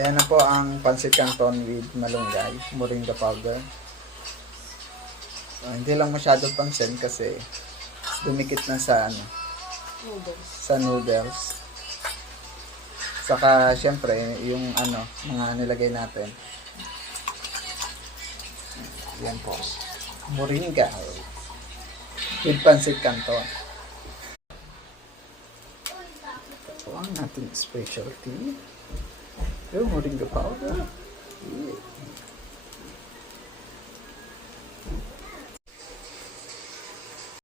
Ayan na po ang pancit canton with malunggay, moringa powder. So, hindi lang masyado pansin kasi dumikit na sa Noodles. sa noodles. Saka syempre yung mga nilagay natin. Yan po. Moringa with pancit canton. Ito po ang ating specialty. Yung moringa powder. Yeah.